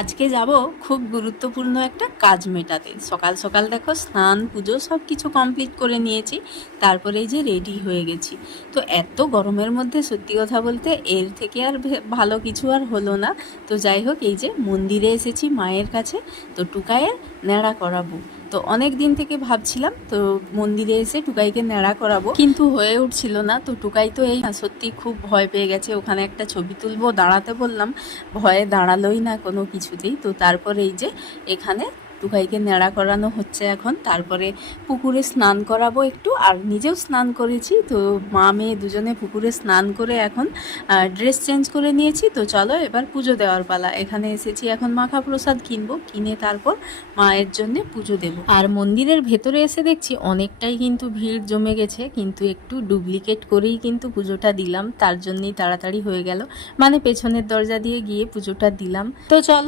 আজকে যাব খুব গুরুত্বপূর্ণ একটা কাজ মেটাতে। সকাল সকাল দেখো স্নান পুজো সব কিছু কমপ্লিট করে নিয়েছি, তারপরে এই যে রেডি হয়ে গেছি। তো এত গরমের মধ্যে সত্যি কথা বলতে এর থেকে আর ভালো কিছু আর হলো না। তো যাই হোক, এই যে মন্দিরে এসেছি মায়ের কাছে, তো টুকাইয়ের ন্যাড়া করাবো। তো অনেক দিন থেকে ভাবছিলাম তো মন্দিরে এসে টুকাইকে ন্যাড়া করাবো, কিন্তু হয়ে উঠছিল না। তো টুকাই তো এই সত্যি খুব ভয় পেয়ে গেছে, ওখানে একটা ছবি তুলবো দাঁড়াতে বললাম, ভয়ে দাঁড়ালোই না কোনো কিছুতেই। তো তারপরে এই যে এখানে টুকাইকে ন্যাড়া করানো হচ্ছে এখন, তারপরে পুকুরে স্নান করাবো একটু, আর নিজেও স্নান করেছি। তো মা মেয়ে দুজনে পুকুরে স্নান করে এখন ড্রেস চেঞ্জ করে নিয়েছি। তো চলো এবার পুজো দেওয়ার পালা। এখানে এসেছি এখন মাখা প্রসাদ কিনবো, কিনে তারপর মায়ের জন্য পুজো দেব। আর মন্দিরের ভেতরে এসে দেখছি অনেকটাই কিন্তু ভিড় জমে গেছে, কিন্তু একটু ডুপ্লিকেট করেই কিন্তু পুজোটা দিলাম, তার জন্যই তাড়াতাড়ি হয়ে গেল। মানে পেছনের দরজা দিয়ে গিয়ে পুজোটা দিলাম। তো চল